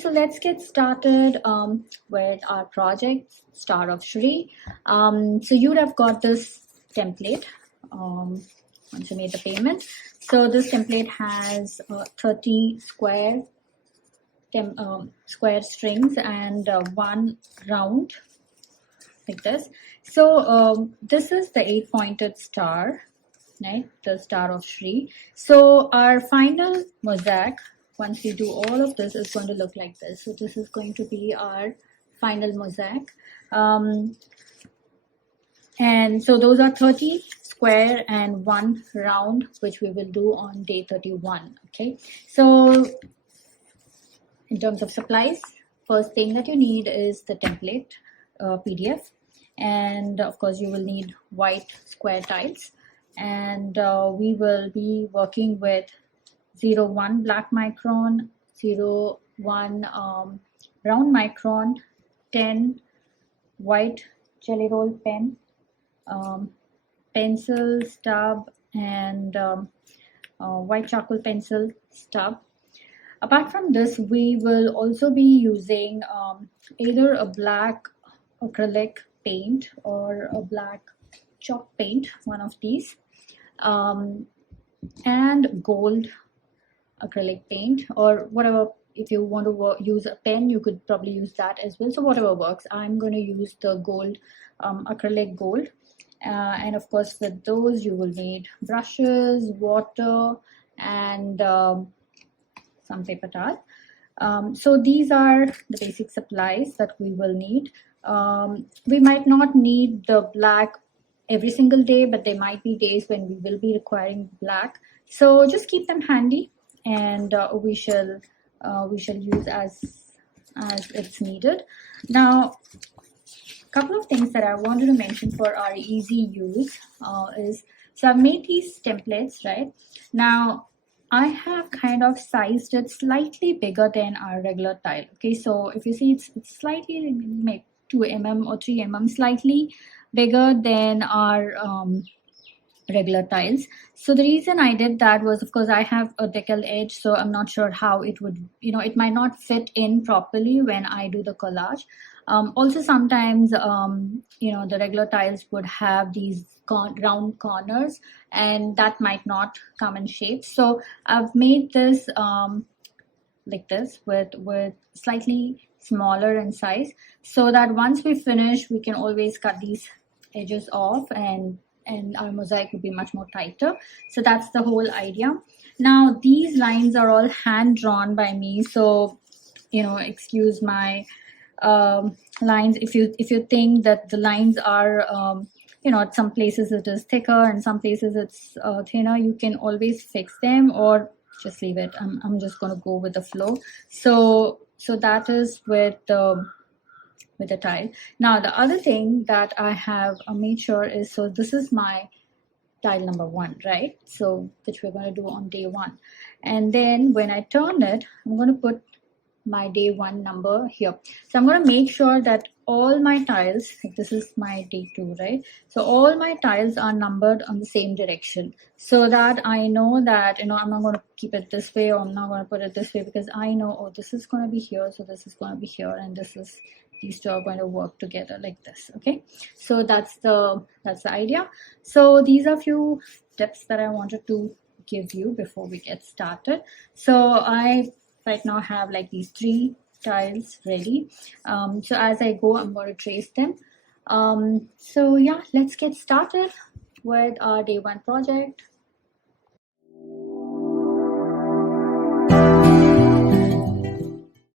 so let's get started with our project, STAR of SHREE. So you would have got this template once you made the payment. So this template has 30 square strings and one round like this. So this is the 8-pointed star, right? The STAR of SHREE. So our final mosaic, once we do all of this, is going to look like this. So this is going to be our final mosaic. And so those are 30 square and one round, which we will do on day 31. Okay, so in terms of supplies, first thing that you need is the template PDF, and of course you will need white square tiles, and we will be working with 01 black micron, 01 brown micron, 10 white jelly roll pen, pencil stub, and white charcoal pencil stub. Apart from this, we will also be using either a black acrylic paint or a black chalk paint, one of these, and gold acrylic paint, or whatever. If you want to use a pen, you could probably use that as well. So whatever works. I'm going to use the gold, acrylic gold. And of course, with those, you will need brushes, water, and some paper towel. So these are the basic supplies that we will need. We might not need the black every single day, but there might be days when we will be requiring black. So just keep them handy, and we shall use as it's needed. Now, a couple of things that I wanted to mention for our easy use is, so I've made these templates, right? Now, I have kind of sized it slightly bigger than our regular tile. Okay, so if you see, it's slightly, maybe 2 mm or 3 mm, slightly bigger than our regular tiles. So the reason I did that was, of course, I have a decal edge, so I'm not sure how it would, it might not fit in properly when I do the collage. Also, sometimes, the regular tiles would have these round corners, and that might not come in shape. So I've made this like this with slightly smaller in size, so that once we finish, we can always cut these edges off, and our mosaic will be much more tighter. So that's the whole idea. Now, these lines are all hand drawn by me, so excuse my lines if you think that the lines are at some places it is thicker and some places it's thinner. You can always fix them or just leave it. I'm just going to go with the flow. So that is with the tile. Now, the other thing that I have made sure is, so this is my tile number 1, right? So which we're going to do on day 1, and then when I turn it, I'm going to put my day 1 number here. So I'm going to make sure that all my tiles, like this is my day 2, right? So all my tiles are numbered on the same direction, so that I know that I'm not going to keep it this way, or I'm not going to put it this way, because I know, oh, this is going to be here, so this is going to be here, and these two are going to work together like this. Okay, so that's the idea. So these are few tips that I wanted to give you before we get started. So I right now have like these 3 tiles ready. So as I go, I'm going to trace them. So yeah, let's get started with our day 1 project.